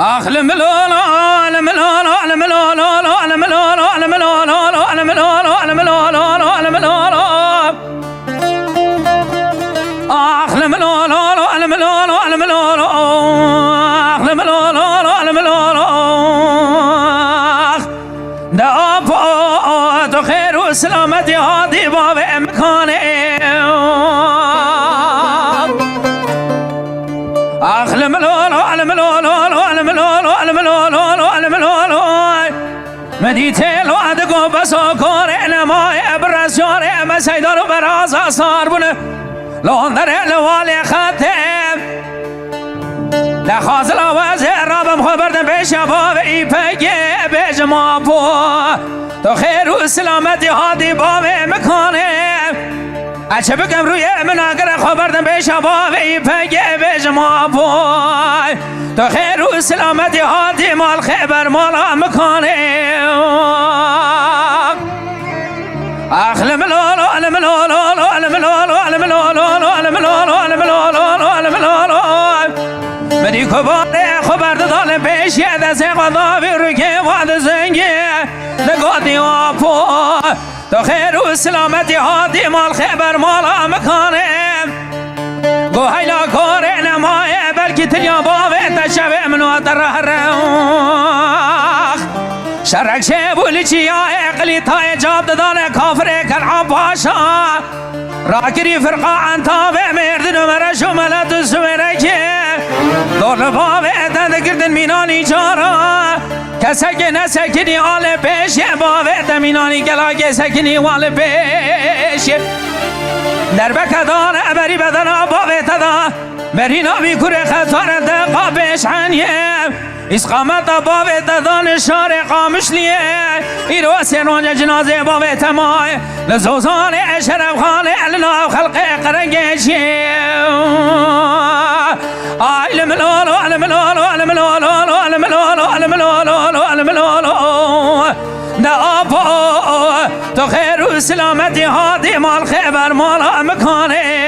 آخ لملولو لملولو لملولو لملولو لملولو لملولو لملولو لملولو آخ لملولو لملولو لملولو آخ لملولو لملولو آخ دعوت خير وسلامتي هادي باب امكاني آخ لملولو لملولو مديتي لو ادقو بسو كوري ما ابرسيوري ما سيدارو برازا صار بنا لو اندر لوالي خاتم لا خازل وزير رابم خبردن بيش باب اي بيجي بيج ما بو تو خير وسلامتي هادي باب مكاني اچبكم روی مناگر خبردن بيش باب اي بيجي بيج ما بو تو خير وسلامتي هادي مال خبر مال مكاني آخ لملولو لملولو لملولو لملولو لملولو لملولو لملولو منی کباره خبر دادن پیش یه دست قضا بیرو که واد زنگی نگاهی آپو تو خیر و سلامتی هادی مال خبر مال مکانه گو هیلا کاره نمایه بلکی تلیا باوه تشبه منو در شرک شبولی چیا اقلی تا اجاب دادن کافر کنعام باشا راکری فرقا انتابه مردن مرش و ملت سویره که دول باوه دند گردن مینانی چارا کسک نسکنی آل پیش باوه دمینانی گلاگه سکنی وال پیش در بکدان بری بدن باوه تدا برینا بی کره خطار دقا پیش عنیه اسقامت باب دادان شار قامش لیه ایرو سرون جنازه باب تمای لزوزان اشرف خان علنا خلق قرنگشی آی لملولو لملولو لملولو لملولو لملولو لملولو نابو تو خیر و سلامتی هادی مال خبر مال مکانه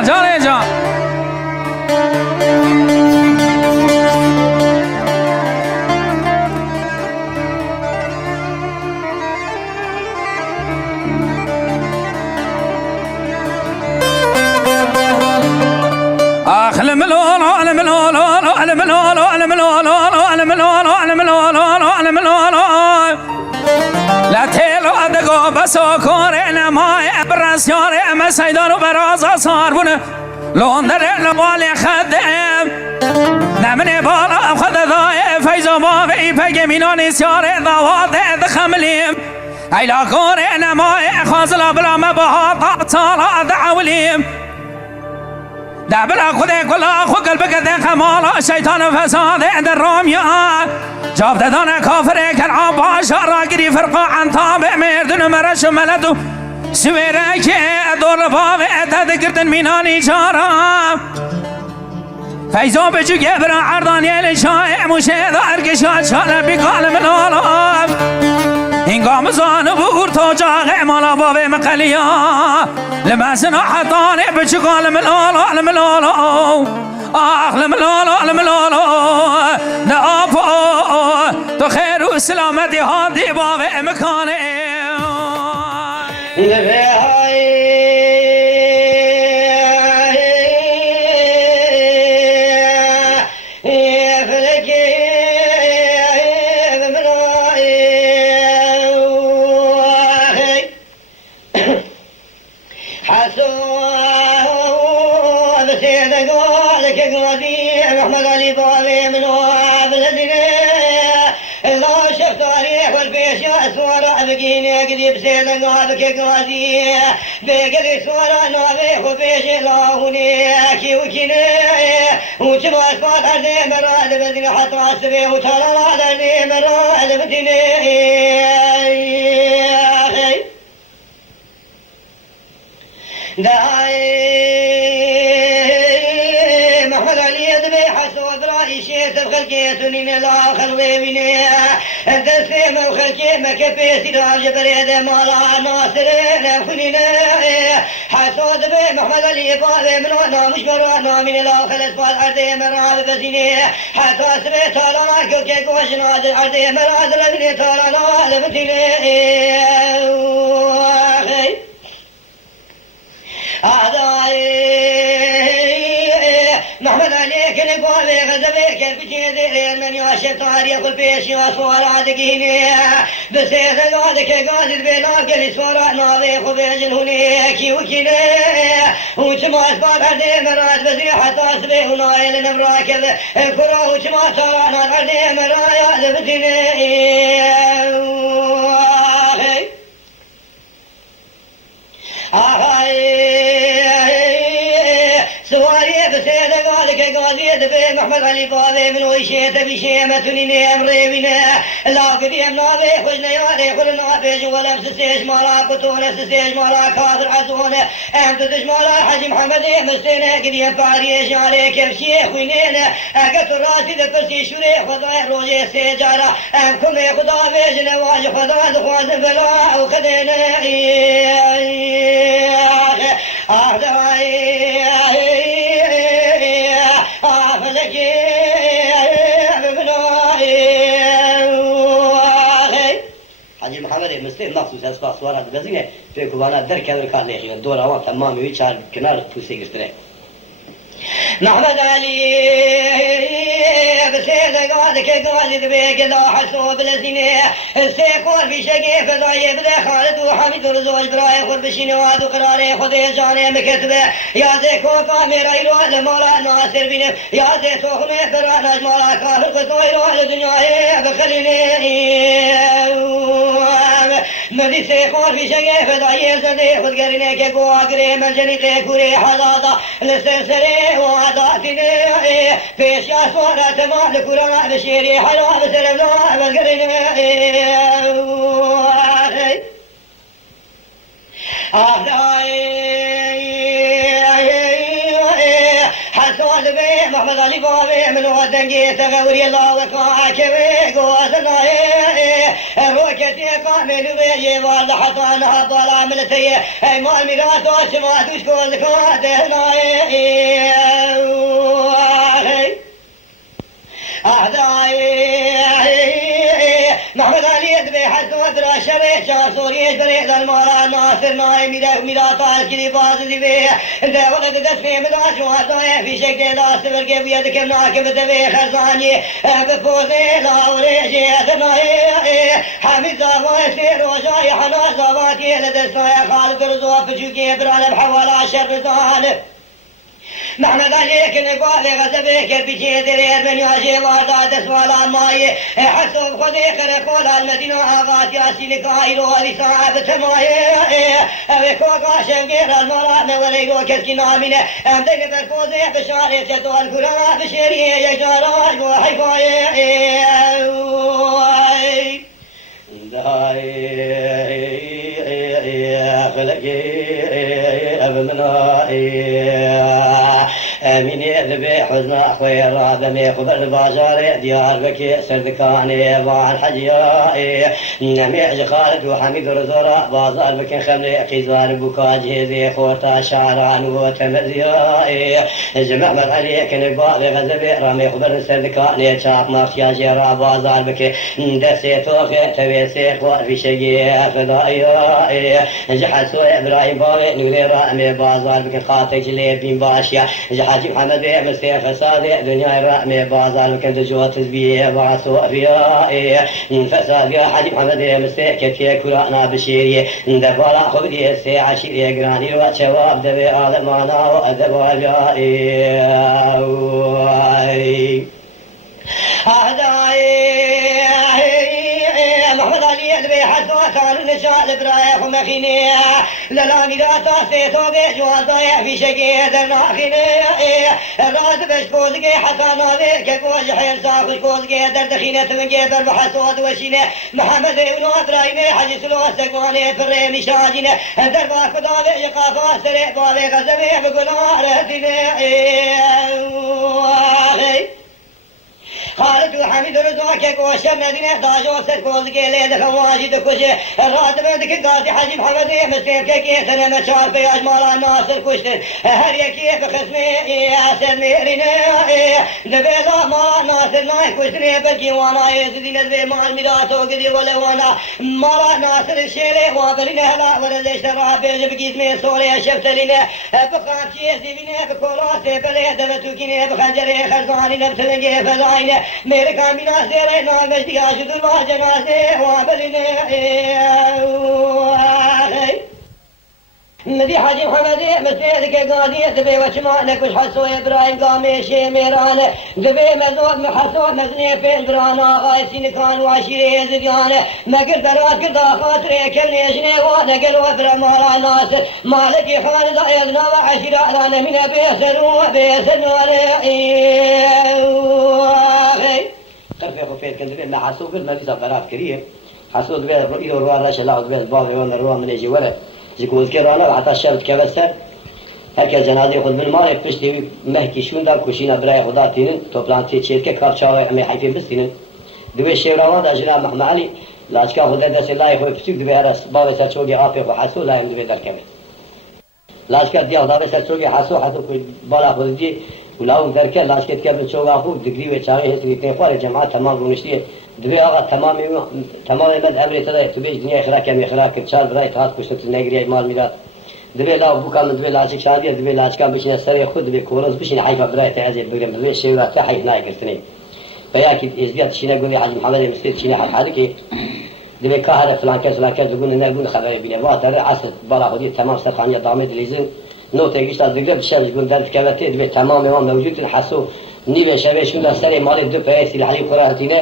جانه جان آخ لملولو لملولو لملولو لملولو لملولو لملولو لملولو لا تلو ادگو بسو کور نمای برسیار اما سیدانو برازا صار بونه لوندر لوال خدم نمنه بالا خد دای فیضا ما وی پگ مینانی سیار دواد دخملیم ایلا کور نمای خازلا بلا مبها طاطالا دعولیم دبلا خود کلا خو قلبك ده مالا شیطان فساد در رامیا جاب دادن کافر کنعام باشا راگری فرقا انتاب مردن مرش ملدو سویره که دور باوه دد گردن مینانی چارا فیضا بجو گبرا عردانیل شای موشه دارگشا چاله بیقال منالا هنگام زانو بور تو جاغه مالا باوه مقلیا لمسنا حطانه بجو قال منالا لملالا آخ لملالا لملالا نعافو تو خیر و سلامتی هادی باوه مکانه محمد علي بابي من واب بقيني قديب سيدنا قابك قاضي بقلي سورا نوبي خفيش لاهوني كي وكيني وجبا اسفاد عدي مراد بدني حتى عصبي وترى عدي مراد بدني داي محمد علي ذبي حسود رأي شيء تبخلكي سنين الآخر ويميني الدسيم وخلكي مكفي سيدار جبريد مالا ناصرين خلين حسود ذبي محمد علي طالي من وانا مش مرانا من الآخر اسفال عردي مراد بسيني حتى اسمي تارانا كوكي كوشنا عردي مراد لبني تارانا لبتيني محمد عليك نقولي غزبيك البجي دير من يوشف تاريخ البيش وصور عدقيني بسيط قادك قادر بيناك لسورة ناضيخ وبيجن هنيك وكيني وشما اسباب عدي مرات بزي حتى اسبي ونايل نمراكب كرا وشما ترانا عدي مرايا لبتني سيد قالك قاضي دبي محمد علي بابي من ويشيت بشيمة تنيني أمري بنا لا قديم نابي خجنا يالي خل نابي ولا مسسيش مالا كتونة سسيش مالا كافر عزونة أنت تش مالا حجي محمد مستينة قديم باريش عليك بشيخ وينينة أقت راسي دبسي شوري خضاي روجي سيجارة أمكم خدا بيجنا واج خدا دخواز بلا وخدينا حاجی محمد مسلم مخصوص از پاسوار بزینه فکر کنم در کنار کار لیخیان دور آوان تمام ویچار کنار پوسی گرفته محمد علي بسيد قادك قادك بيك لا حسوب لزينه السيكون في شقي فضايب ذا خالد وحميد رزوج براي خور بشينواد وقراري خذي جاني مكتبه يا زيكو كاميرا يروح مولا ناصر بينه يا زيتو خمي فرانج مولا كافر قطوي يروح لدنيا بخليني مدي سيكون في شقي فضايب زدي خذ قريني كيكو اقري من جنيتي كوري حضاضا لسنسري وعداتني فيش أسوارة مالك ولا بشيري حلوة بسلم لا بسقريني حسود بي محمد علي بابي من ودنجي تغوري الله وكاك بي قواتنا روكتي قامل بي والله حطانا طلع ملتي مال ميراث وشمات وشكون ذكراتنا محمد علي ذبي حسود راشري شاسوري بريد المالا ناصر ناي ميدا طال كلي باز ذبي ذا ولد دسمي مداش وهدايا في شكل لا سبر كيف يدك مناكب ذبي خزاني بفوزي لا وريجي ثناي حميد زاوي سير وجاي حنا زاواتي لدسنا خالد رزوق بجوكي بران بحوالا شرزان محمد عليك نقول غزبك البشي درير من ياجي واردات سوالان ماي حسب خذيك نقول المدينة آغات ياسين كايلو لساعة ماي وكوكا شنقير المراد وليلو كسكنا من أمدين بالكوزي بشاري جدو القرى بشيري يجاراج وحيفاي خلقي أبمنائي أميني ذبي حزن أخوي رابمي خبر بازار ديار بكي سردكاني وعن حجيائي نميع خالد وحميد رزورا بازار بكي خمري قيزوان بكاجي ذي خورتا شعران وتمزيائي جمع من عليك نقبال غزبي رامي خبر سردكاني شاق مارشياجي را بازار بكي دسي توخي تويسي خوار في شقي فضائيائي جحسو إبراهيم باوي نقلي رامي بازار بكي خاطق جليب بين باشيا حاجي محمد بيه مسيح فساد دنيا الرحمة بازار وكنت جوات بيه بعثوا فيها فساد يا حاجي محمد بيه مسيح كتير كرانا بشيري دفالا خبري الساعة شيري قراني وشواب دبي آدمانا وأدبوا الجائي محمد علي ذبي حسو خان نشال برايح ومخيني للا ميراثا سيتو بجوان ضايع في شقي درناخيني راس بش كوزقي حسن هذيك كوز حين ساخش كوزقي دردخينة تمنقي برب حسود وشينة محمد ابن ابراهيم حجي سلوس سقواني فريم شاجينة دربا خدابي يقافا سريع بالي غزمي بقنار خالد وحميد رزاك وشر مدينة داجو سر كوزقي ليد خواجد كوشي الراتب عندك قاضي حجي محمد مسلم كيكي سنة مشار في أجمال ناصر كشتن هر يكي بخصمي ياسر ميرين دبيلا ما ناصر ما كشتني بلكي وانا يزدين البي مع الميراث وقدي ولا وانا ما ناصر الشيلي وابلين هلا ورزش ترى بيجب قيزمي سوري شفتلين بخانتي يزدين بكوراسي بلي دبتوكيني بخنجري خرزاني نبتلنجي فزايني मेरे कामिना तेरे नाम दिया जुदुलवा जनाजे वहाँ बलिने मदी हाजी محمد مسجد के गादी दबे वचमान कुछ हसो इब्राहिम गामे शे मेरान दबे मजोद में हसो मजने पे इब्राना आयसिन खान वाशिरे जदियान मगर दरात के दाखात रे के नेशने वा नगर व ब्रह्मारा नास मालिक खान दा यजना व अशिरा अलान من बेसनु बेसनु خلفي خفيت كنت بين حاسوب قلنا لي زبرات كريه حاسوب بين إلى رواه رش الله بين بعض يوم رواه من يجي ولا يقول كيرانا حتى الشرط كبسر هكذا جنازة يخذ بالماء يفتش لي مهكي شون دا كوشينا براي خدا تينن توبلانتي شركة كارشاوي عمي حيفين بس تينن دوي الشيراوان دا جناب محمد علي لاشكا خدا دس الله يخوي فتوك دوي هرس بابا سرچوغي آفي خو حاسو لا يم دوي در كمي لاشكا دي خدا سرچوغي حاسو حاسو بالا خود دي ولاو دركه لاشكت كبر چوغا خو دغري و چاغي هست کی تفار جماعت تمام رونشتي دوی آقا تمام مد امر تدا تو بیج دنیا اخراق کمی اخراق چال برای تاس کشت نگری مال میراد دوی لا بو کام دوی لاشک شادی دوی لاشک بشین سری خود دوی کورز بشین حیفا برای تعزیت بگم دوی شیورا تا حیف نای گرتنی بیا کی ازبیات شینه گوی حاج محمد مسجد شینه حالی کی دوی کار فلان کس دگون نگون خبر بینه وا در عصر بالا خودی تمام سرخانیه دامد لیزن نوت ايش تذكر بشيء يقول ذلك كبتي دبي تمام ما موجود الحسو نيبه شبه شو السري مال دو بيس الحليب قراتينه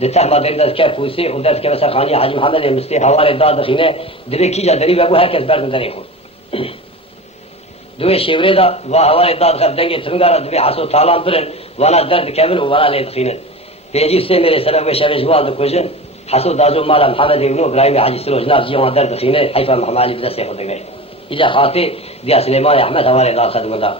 دتهم ما درد كفوسي ودرد كبس خاني حاج محمد المستي حوالي داد خينه دبي كي جدري ابو هكذا برد دري خو دوي شيوريدا وحوالي داد خدنگي تمغار دبي حسو طالان برن وانا درد كامل وانا لي خينه بيجي سي میرے سره شبه جوال دكوجن حسو دازو مال محمد ابن ابراهيم حاج سلوز ناف جي درد خينه حيفا محمد علي بدسي خدنگي إذا خاطي دي سليمان أحمد هوالي دار خدمة